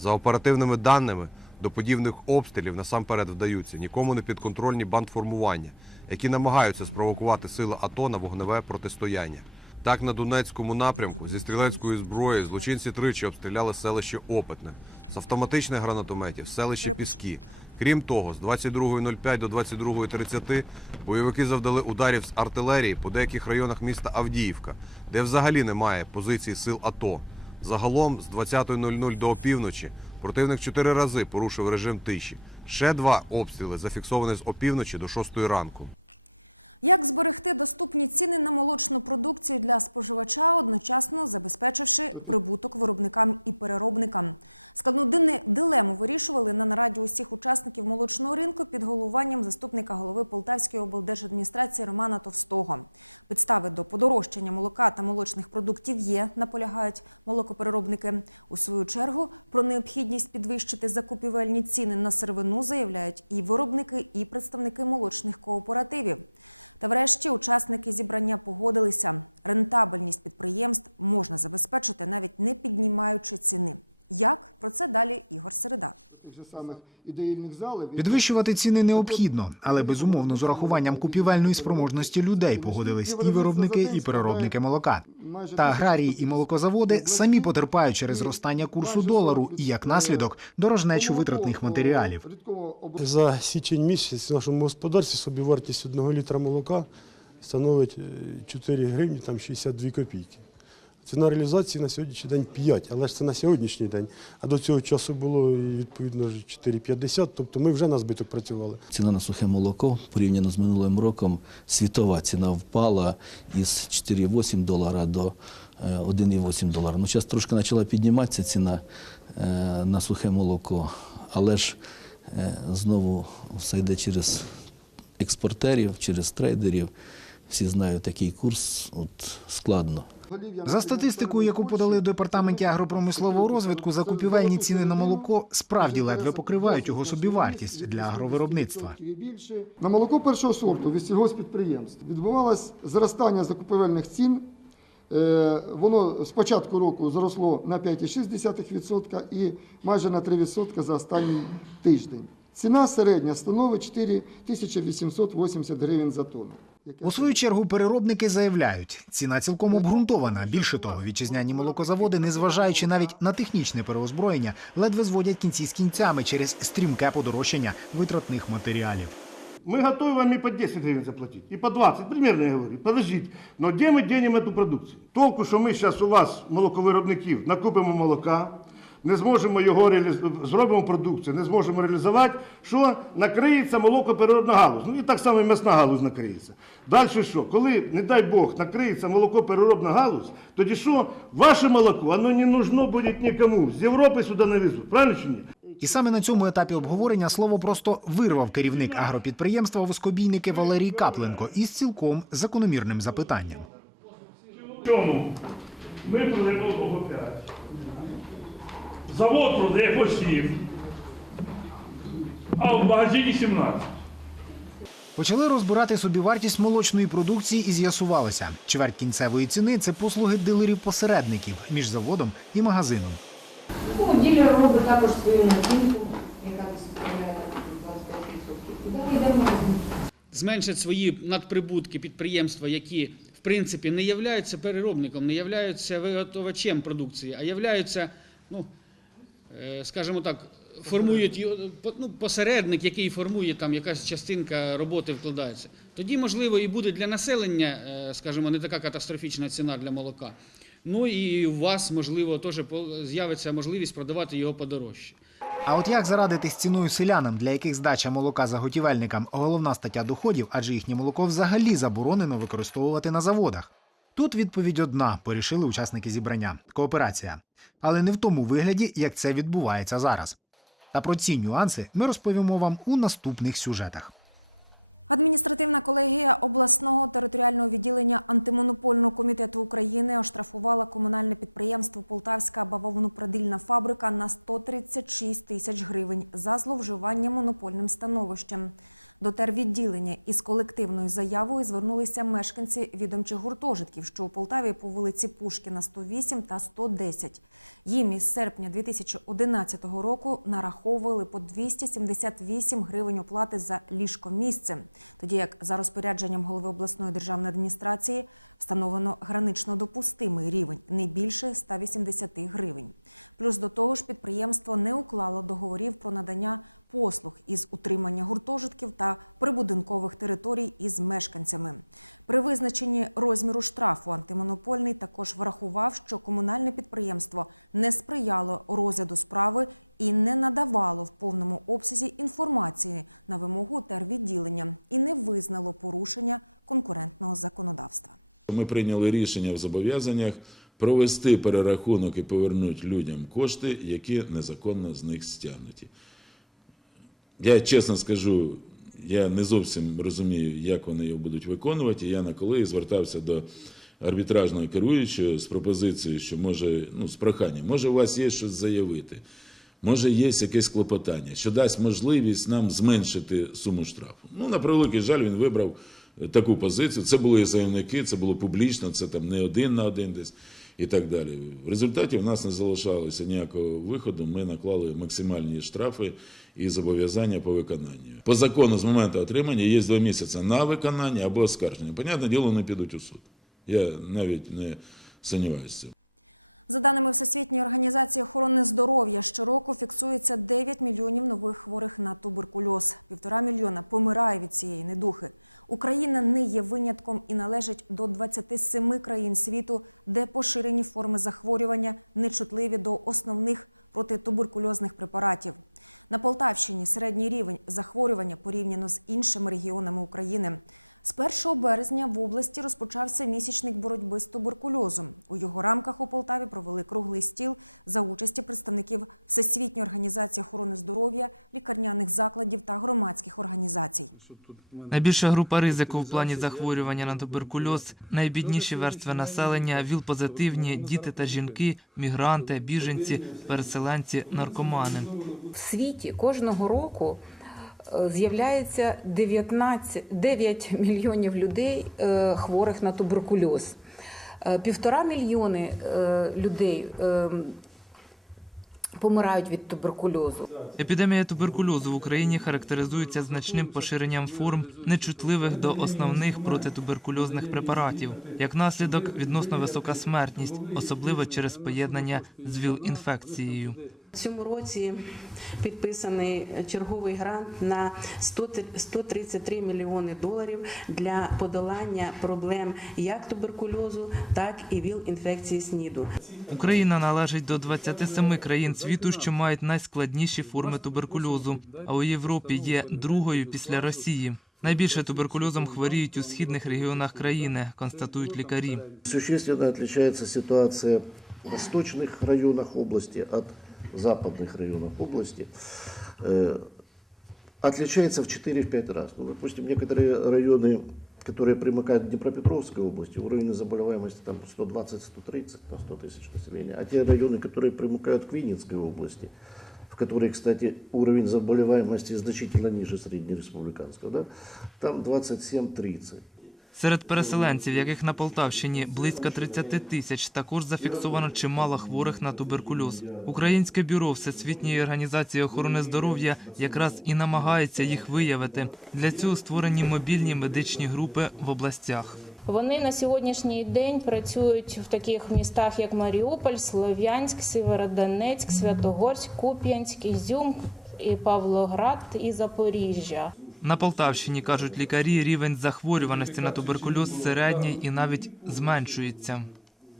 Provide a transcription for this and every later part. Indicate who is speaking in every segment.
Speaker 1: За оперативними даними, до подібних обстрілів насамперед вдаються нікому не підконтрольні бандформування, які намагаються спровокувати сили АТО на вогневе протистояння. Так, на Донецькому напрямку зі стрілецької зброї злочинці тричі обстріляли селище Опитне, з автоматичних гранатометів селище Піски. Крім того, з 22.05 до 22.30 бойовики завдали ударів з артилерії по деяких районах міста Авдіївка, де взагалі немає позицій сил АТО. Загалом з 20.00 до опівночі противник чотири рази порушив режим тиші. Ще два обстріли зафіксовані з опівночі до 6 ранку.
Speaker 2: Самих ідеїльних залів.
Speaker 3: Підвищувати ціни необхідно, але безумовно з урахуванням купівельної спроможності людей погодились і виробники, і переробники молока. Та аграрії і молокозаводи самі потерпають через зростання курсу долару і як наслідок дорожнечу витратних матеріалів.
Speaker 2: Рідкого об-
Speaker 4: За січень місяць в нашому господарстві собівартість одного літра молока становить е, 4 гривні там 62 копійки. Ціна реалізації на сьогоднішній день 5, але ж це на сьогоднішній день. А до цього часу було відповідно 4,50, тобто ми вже на збиток працювали.
Speaker 5: Ціна на сухе молоко порівняно з минулим роком світова ціна впала із 4,8 долара до е, 1,8 долара. Ну, зараз трошки почала підніматися ціна е, на сухе молоко, але ж е, знову все йде через експортерів, через трейдерів. Всі знають такий курс, от складно.
Speaker 3: За статистикою, яку подали в департаменті агропромислового розвитку, закупівельні ціни на молоко справді ледве покривають його собівартість для агровиробництва.
Speaker 2: На молоко першого сорту від сільгоспідприємств відбувалось зростання закупівельних цін. Е, Воно з початку року зросло на 5,6% і майже на 3% за останній тиждень. Ціна середня становить 4880 гривень за тонну.
Speaker 3: У свою чергу переробники заявляють, ціна цілком обґрунтована. Більше того, вітчизняні молокозаводи, незважаючи навіть на технічне переозброєння, ледве зводять кінці з кінцями через стрімке подорожчання витратних матеріалів.
Speaker 6: Мы готовы вам и по 10 гривен заплатить, и по 20, примерно я говорю. Подождите, но где мы денем эту продукцию? Толку, що ми зараз у вас, молоковиробників, накупимо молока, не зможемо його реалізувати, зробимо продукцію, не зможемо реалізувати, що накриється молокопереробна галузь. Ну і так само і м'ясна галузь накриється. Далі що? Коли, не дай Бог, накриється молокопереробна галузь, тоді що? Ваше молоко, воно не нужно буде нікому. З Європи сюди навезуть. Правильно чи ні?
Speaker 3: І саме на цьому етапі обговорення слово просто вирвав керівник агропідприємства Воскобійники Валерій Капленко із цілком закономірним запитанням.
Speaker 7: чому ми продаємо по 5. Завод продає по 7, а в магазині 17.
Speaker 3: Почали розбирати собівартість молочної продукції і з'ясувалося, чверть кінцевої ціни це послуги дилерів-посередників між заводом і магазином.
Speaker 8: Ну, ділер робить також свою націнку, яка составляє 25%. І далі йде магазин.
Speaker 9: зменшать свої надприбутки підприємства, які в принципі не являються переробником, не являються виготовачем продукції, а являються, ну, скажімо так, формують ну, посередник, який формує там якась частинка роботи вкладається. Тоді, можливо, і буде для населення, е, скажімо, не така катастрофічна ціна для молока. Ну і у вас, можливо, теж з'явиться можливість продавати його подорожче.
Speaker 3: А от як зарадити з ціною селянам, для яких здача молока заготівельникам головна стаття доходів, адже їхнє молоко взагалі заборонено використовувати на заводах? Тут відповідь одна, порішили учасники зібрання кооперація. Але не в тому вигляді, як це відбувається зараз. Та про ці нюанси ми розповімо вам у наступних сюжетах.
Speaker 10: Ми прийняли рішення в зобов'язаннях провести перерахунок і повернути людям кошти, які незаконно з них стягнуті. Я чесно скажу, я не зовсім розумію, як вони його будуть виконувати. Я на коли звертався до арбітражного керуючого з пропозицією, що може, ну, з проханням, може, у вас є щось заявити, може, є якесь клопотання, що дасть можливість нам зменшити суму штрафу. Ну, на превеликий жаль, він вибрав таку позицію. Це були і заявники, це було публічно, це там не один на один десь і так далі. В результаті в нас не залишалося ніякого виходу. Ми наклали максимальні штрафи і зобов'язання по виконанню. По закону з моменту отримання є два місяці на виконання або оскарження. Понятне діло, не підуть у суд. Я навіть не сумніваюся.
Speaker 11: Найбільша група ризику в плані захворювання на туберкульоз – найбідніші верстви населення, ВІЛ-позитивні, діти та жінки, мігранти, біженці, переселенці, наркомани.
Speaker 8: В світі кожного року е, з'являється 19, 9 мільйонів людей е, хворих на туберкульоз. Е, Півтора мільйони людей е, помирають від туберкульозу.
Speaker 11: Епідемія туберкульозу в Україні характеризується значним поширенням форм, нечутливих до основних протитуберкульозних препаратів. Як наслідок, відносно висока смертність, особливо через поєднання з ВІЛ-інфекцією.
Speaker 12: В цьому році підписаний черговий грант на 100 133 мільйони доларів для подолання проблем як туберкульозу, так і ВІЛ-інфекції СНІДу.
Speaker 11: Україна належить до 27 країн світу, що мають найскладніші форми туберкульозу, а у Європі є другою після Росії. Найбільше туберкульозом хворіють у східних регіонах країни, констатують лікарі.
Speaker 13: Существенно отличается ситуация в восточных районах области от западных районов области. Э, Отличается в 4-5 раз. Ну, допустим, некоторые районы, которые примыкают к Днепропетровской области, уровень заболеваемости там 120-130 на 100 тысяч населения. А те районы, которые примыкают к Винницкой области, в которой, кстати, уровень заболеваемости значительно ниже среднереспубликанского, да, там 27-30.
Speaker 11: Серед переселенців, яких на Полтавщині близько 30 тисяч, також зафіксовано чимало хворих на туберкульоз. Українське бюро Всесвітньої організації охорони здоров'я якраз і намагається їх виявити. Для цього створені мобільні медичні групи в областях.
Speaker 14: Вони на сьогоднішній день працюють в таких містах, як Маріуполь, Слов'янськ, Сєвєродонецьк, Святогорськ, Куп'янськ, Ізюм, і Павлоград і Запоріжжя.
Speaker 11: На Полтавщині, кажуть лікарі, рівень захворюваності на туберкульоз середній і навіть зменшується.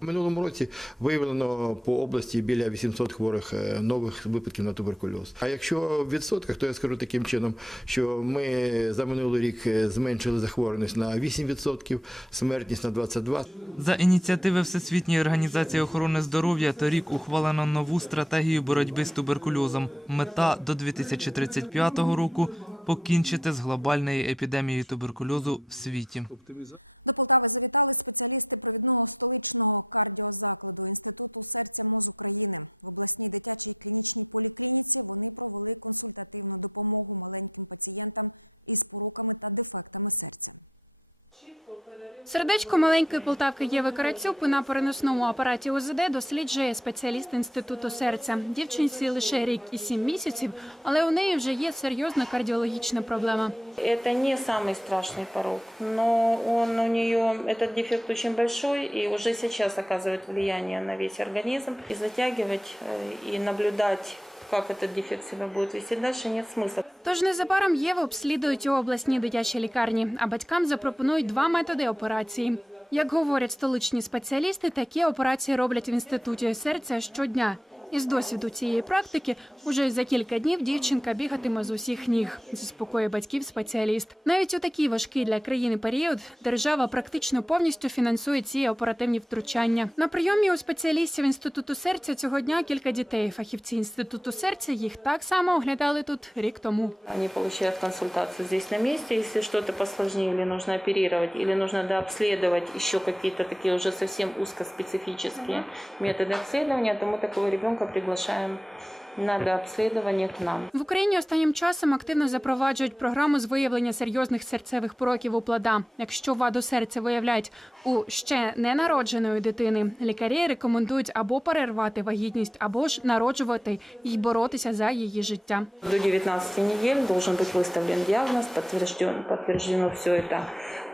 Speaker 15: У минулому році виявлено по області біля 800 хворих е, нових випадків на туберкульоз. А якщо в відсотках, то я скажу таким чином, що ми за минулий рік е, зменшили захворюваність на 8%, смертність на 22%.
Speaker 11: За ініціативи Всесвітньої організації охорони здоров'я торік ухвалено нову стратегію боротьби з туберкульозом. Мета до 2035 року покінчити з глобальною епідемією туберкульозу в світі.
Speaker 16: Сердечко маленької полтавки Єви Карацюк на переносному апараті УЗД досліджує спеціаліст інституту серця. Дівчинці лише рік і сім місяців, але у неї вже є серйозна кардіологічна проблема.
Speaker 14: Это не самый страшный порог, но он у нее, этот дефект очень большой и уже сейчас оказывает влияние на весь организм. И затягивать, э, и наблюдать, как этот дефект себя будет вести дальше, нет смысла.
Speaker 16: Тож незабаром Єву обслідують у обласній дитячій лікарні, а батькам запропонують два методи операції. Як говорять столичні спеціалісти, такі операції роблять в інституті серця щодня. Із досвіду цієї практики уже за кілька днів дівчинка бігатиме з усіх ніг, заспокоює батьків спеціаліст. Навіть у такий важкий для країни період держава практично повністю фінансує ці оперативні втручання. На прийомі у спеціалістів інституту серця цього дня кілька дітей. Фахівці інституту серця їх так само оглядали тут рік тому.
Speaker 14: Они получают консультацию здесь на если что-то посложнее, или нужно оперировать, или нужно дообследовать еще какие-то такие уже совсем узкоспецифические методы обследования, то мы такого ребенка приглашаем на дообследование к нам.
Speaker 16: В Україні останнім часом активно запроваджують програму з виявлення серйозних серцевих пороків у плода. Якщо ваду серця виявляють у ще ненародженої дитини, лікарі рекомендують або перервати вагітність, або ж народжувати і боротися за її життя.
Speaker 14: До 19 недель должен быть выставлен диагноз, подтвержден, подтверждено все это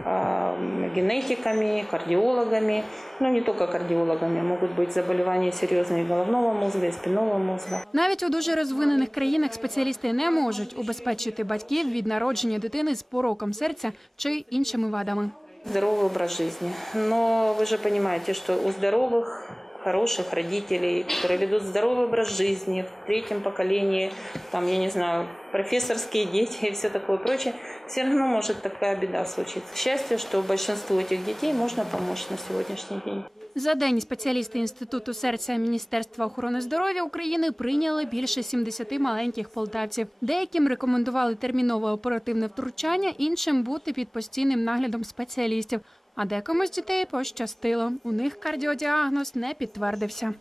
Speaker 14: э, генетиками, кардиологами, ну не только кардиологами, могут быть заболевания серьезные головного мозга и спинного мозга.
Speaker 16: Навіть у дуже розвинених країнах спеціалісти не можуть убезпечити батьків від народження дитини з пороком серця чи іншими вадами.
Speaker 14: Здоровый образ жизни. Но вы же понимаете, что у здоровых, хороших родителей, которые ведут здоровый образ жизни в третьем поколении, там, я не знаю, профессорские дети и все такое прочее, все равно может такая беда случиться. Счастье, что большинству этих детей можно помочь на сегодняшний день.
Speaker 16: За день спеціалісти інституту серця Міністерства охорони здоров'я України прийняли більше 70 маленьких полтавців. Деяким рекомендували термінове оперативне втручання, іншим бути під постійним наглядом спеціалістів. А декому з дітей пощастило. У них кардіодіагноз не підтвердився.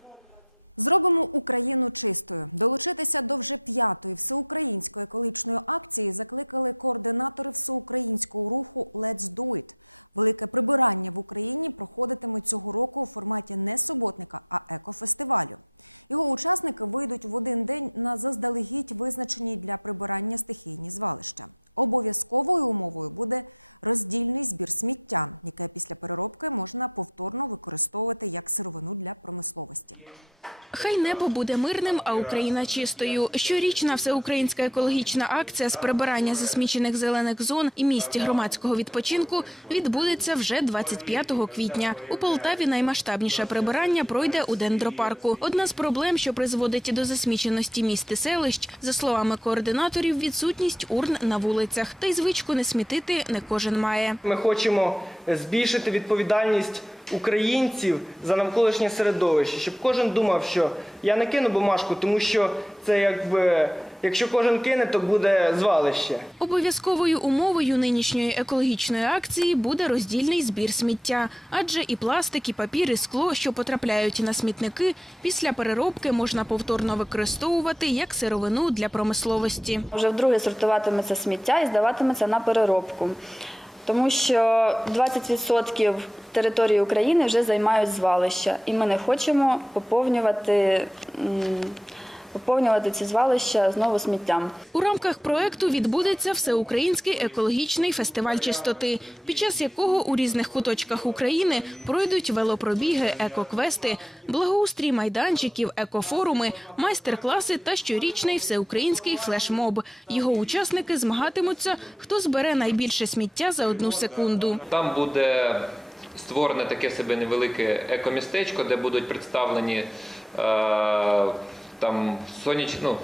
Speaker 17: Хай небо буде мирним, а Україна чистою. Щорічна всеукраїнська екологічна акція з прибирання засмічених зелених зон і місць громадського відпочинку відбудеться вже 25 квітня. У Полтаві наймасштабніше прибирання пройде у дендропарку. Одна з проблем, що призводить до засміченості міст і селищ, за словами координаторів, відсутність урн на вулицях. Та й звичку не смітити не кожен має.
Speaker 18: Ми хочемо збільшити відповідальність українців за навколишнє середовище, щоб кожен думав, що я не кину бумажку, тому що це якби. Якщо кожен кине, то буде звалище.
Speaker 17: Обов'язковою умовою нинішньої екологічної акції буде роздільний збір сміття, адже і пластик, і папір, і скло, що потрапляють на смітники, після переробки можна повторно використовувати як сировину для промисловості.
Speaker 19: Вже вдруге сортуватиметься сміття і здаватиметься на переробку, тому що 20% території України вже займають звалища, і ми не хочемо поповнювати. Поповнювати ці звалища знову сміттям.
Speaker 17: У рамках проекту відбудеться всеукраїнський екологічний фестиваль чистоти, під час якого у різних куточках України пройдуть велопробіги, екоквести, благоустрій майданчиків, екофоруми, майстер-класи та щорічний всеукраїнський флешмоб. Його учасники змагатимуться, хто збере найбільше сміття за одну секунду.
Speaker 20: Там буде створене таке себе невелике екомістечко, де будуть представлені е, там соняч, ну,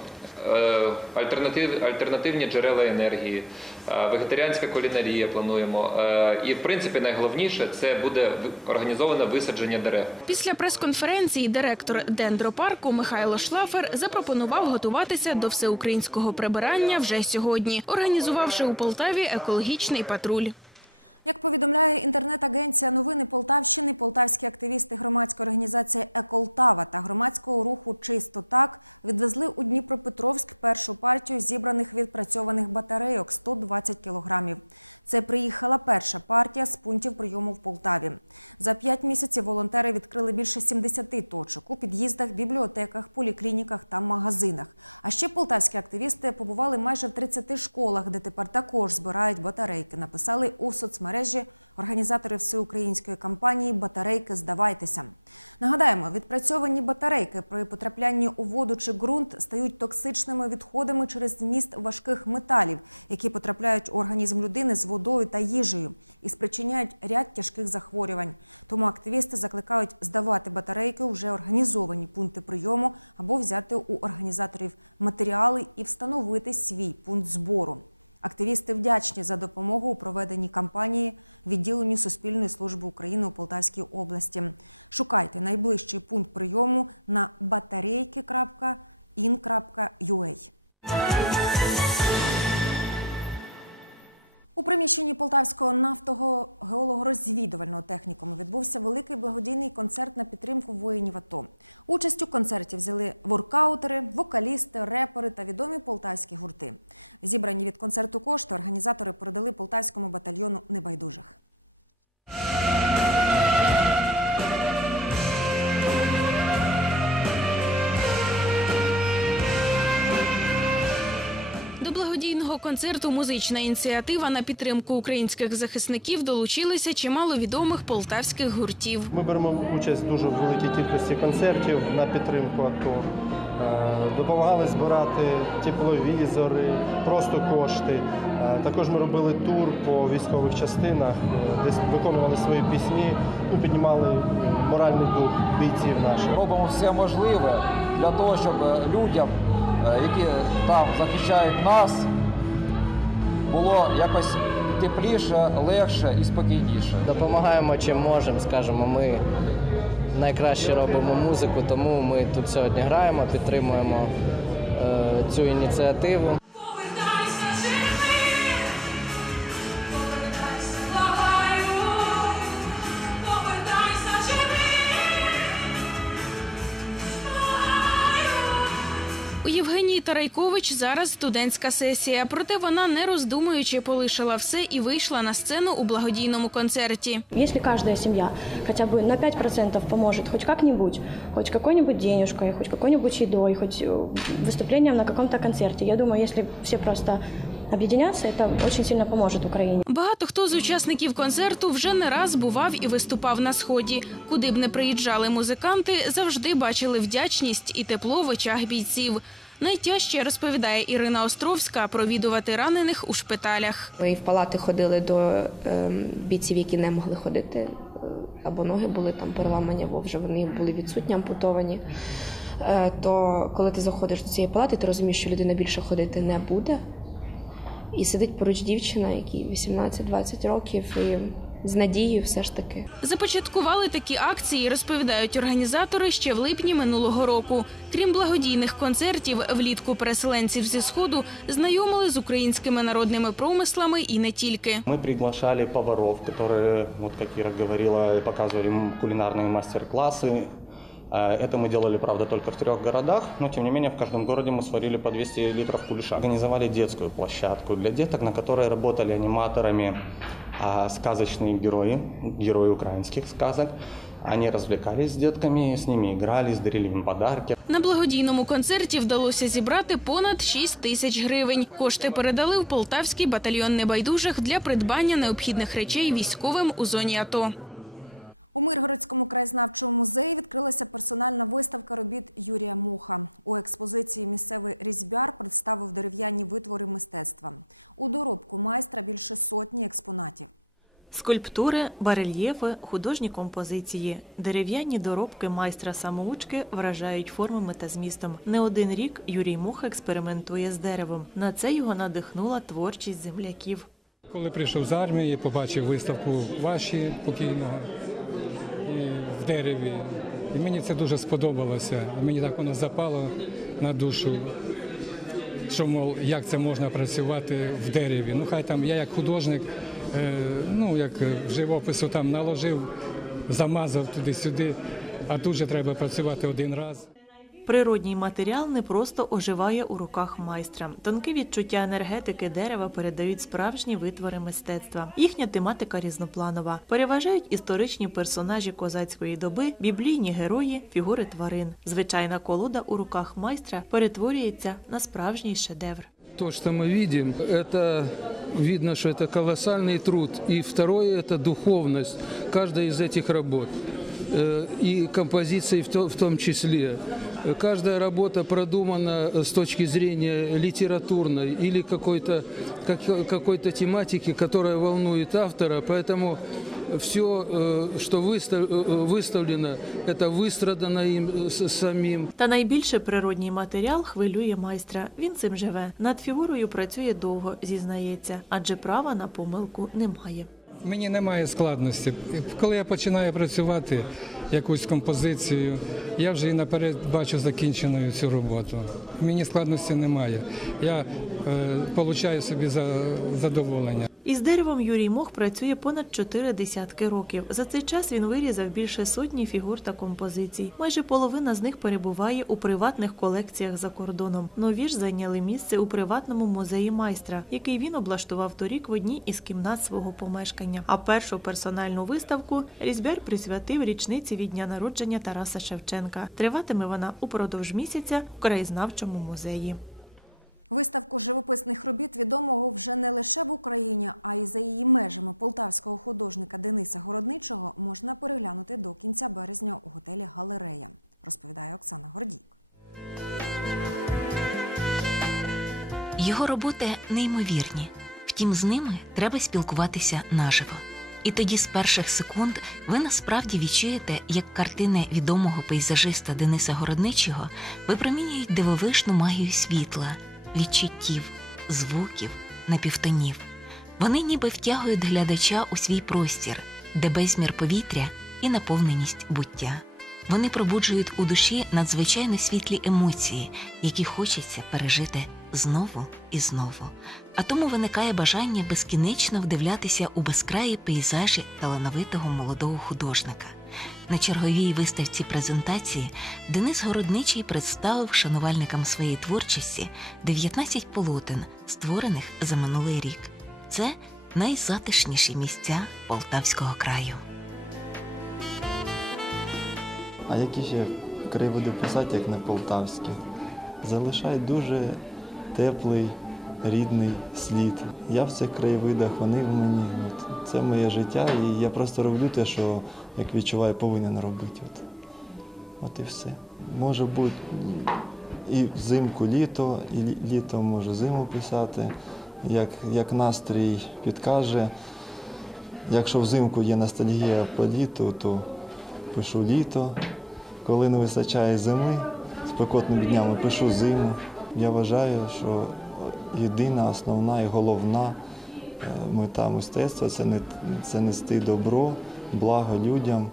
Speaker 20: е, альтернатив, альтернативні джерела енергії, е, вегетаріанська кулінарія плануємо. Е, і в принципі найголовніше це буде організоване висадження дерев.
Speaker 17: Після прес-конференції директор дендропарку Михайло Шлафер запропонував готуватися до всеукраїнського прибирання вже сьогодні, організувавши у Полтаві екологічний патруль. Благодійного концерту Музична ініціатива на підтримку українських захисників долучилися чимало відомих полтавських гуртів.
Speaker 21: Ми беремо участь в дуже великій кількості концертів на підтримку АТО. Е, Допомагали збирати тепловізори, просто кошти. Е, Також ми робили тур по військових частинах, е, десь виконували свої пісні, ну, піднімали моральний дух бійців наших.
Speaker 22: робимо все можливе для того, щоб людям, які там захищають нас, було якось тепліше, легше і спокійніше.
Speaker 23: Допомагаємо чим можемо, скажімо, ми найкраще робимо музику, тому ми тут сьогодні граємо, підтримуємо е, цю ініціативу.
Speaker 17: Тарайкович зараз студентська сесія, проте вона не роздумуючи полишила все і вийшла на сцену у благодійному концерті.
Speaker 24: Если каждая семья хотя бы на 5% поможет хоть как-нибудь, хоть какой-нибудь денежкой, хоть какой-нибудь едой, хоть э, выступлением на каком-то концерте, я думаю, если все просто объединятся, это очень сильно поможет Украине.
Speaker 17: Багато хто з учасників концерту вже не раз бував і виступав на сході. Куди б не приїжджали музиканти, завжди бачили вдячність і тепло в очах бійців. Найтяжче розповідає Ірина Островська провідувати ранених у шпиталях.
Speaker 25: Ми в палати ходили до ем, бійців, які не могли ходити, е, або ноги були там переламані, або вже вони були відсутні, ампутовані. Е, То коли ти заходиш до цієї палати, ти розумієш, що людина більше ходити не буде. І сидить поруч дівчина, якій 18-20 років, і з надією все ж таки.
Speaker 17: Започаткували такі акції, розповідають організатори ще в липні минулого року. Крім благодійних концертів, влітку переселенців зі сходу знайомили з українськими народними промислами і не тільки.
Speaker 26: Мы приглашали поваров, которые, вот как Ира говорила, показывали м- кулинарные мастер-классы. Э, Это мы делали, правда, только в трех городах, но тем не менее в каждом городе мы сварили по 200 литров кулеша. Организовали детскую площадку для деток, на которой работали аниматорами а, сказочные герои, герои украинских сказок. Они развлекались с детками, с ними играли, дарили им подарки.
Speaker 17: На благодійному концерті вдалося зібрати понад 6 тисяч гривень. Кошти передали в Полтавський батальйон небайдужих для придбання необхідних речей військовим у зоні АТО.
Speaker 27: Скульптури, барельєфи, художні композиції, дерев'яні доробки майстра самоучки вражають формами та змістом. Не один рік Юрій Муха експериментує з деревом. На це його надихнула творчість земляків.
Speaker 28: Коли прийшов з армії, побачив виставку ваші покійного в дереві. І мені це дуже сподобалося. Мені так воно запало на душу, що мов, як це можна працювати в дереві. Ну хай там я як художник, ну як в живопису там наложив, замазав туди-сюди, а тут же треба працювати один раз.
Speaker 27: Природній матеріал не просто оживає у руках майстра. Тонке відчуття енергетики дерева передають справжні витвори мистецтва. Їхня тематика різнопланова. Переважають історичні персонажі козацької доби, біблійні герої, фігури тварин. Звичайна колода у руках майстра перетворюється на справжній шедевр.
Speaker 29: То, что мы видим, это видно, что это колоссальный труд. И второе – это духовность каждой из этих работ. Э, И композиции в то- том числе. Каждая работа продумана э, с точки зрения литературной или какой-то как- какой-то тематики, которая волнует автора. Поэтому все, что выстав- э, выставлено, это выстрадано им э, с- самим.
Speaker 27: Та найбільше природній матеріал хвилює майстра. Він цим живе. Над фігурою працює довго, зізнається, адже права на помилку немає.
Speaker 28: Мені немає складності. Коли я починаю працювати якусь композицію, я вже і наперед бачу закінченою цю роботу. Мені складності немає. Я е, получаю собі за, задоволення.
Speaker 27: Із деревом Юрій Мох працює понад чотири десятки років. За цей час він вирізав більше сотні фігур та композицій. Майже половина з них перебуває у приватних колекціях за кордоном. Нові ж зайняли місце у приватному музеї майстра, який він облаштував торік в одній із кімнат свого помешкання. А першу персональну виставку різьбяр присвятив річниці від дня народження Тараса Шевченка. Триватиме вона упродовж місяця у краєзнавчому музеї.
Speaker 30: Його роботи неймовірні, втім, з ними треба спілкуватися наживо. І тоді з перших секунд ви насправді відчуєте, як картини відомого пейзажиста Дениса Городничого випромінюють дивовижну магію світла, відчуттів, звуків, напівтонів. Вони ніби втягують глядача у свій простір, де безмір повітря і наповненість буття. Вони пробуджують у душі надзвичайно світлі емоції, які хочеться пережити знову і знову. А тому виникає бажання безкінечно вдивлятися у безкраї пейзажі талановитого молодого художника. На черговій виставці презентації Денис Городничий представив шанувальникам своєї творчості 19 полотен, створених за минулий рік. Це найзатишніші місця Полтавського краю.
Speaker 31: А які ще краєвиди писати, як не полтавські? Залишають дуже теплий, рідний слід. Я в цих краєвидах, вони в мені. От. Це моє життя, і я просто роблю те, що як відчуваю, повинен робити. От, от і все. Може бути і взимку літо, і лі- літо можу зиму писати, як, як настрій підкаже. Якщо взимку є ностальгія по літу, то пишу літо. Коли не вистачає зими, спекотними днями пишу зиму. Я вважаю, що єдина, основна і головна е, мета мистецтва це, не, це нести добро, благо людям.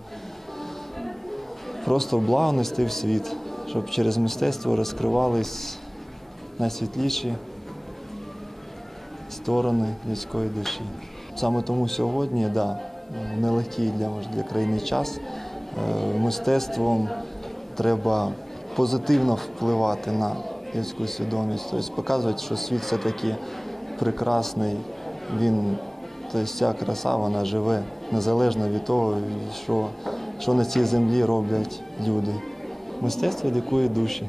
Speaker 31: Просто благо нести в світ, щоб через мистецтво розкривались найсвітліші сторони людської душі. Саме тому сьогодні, да, нелегкий для, може, для країни час. е, Мистецтвом треба позитивно впливати на людську свідомість, тобто показувати, що світ все-таки прекрасний, він, тобто ця краса вона живе незалежно від того, що, що на цій землі роблять люди. Мистецтво лікує душі.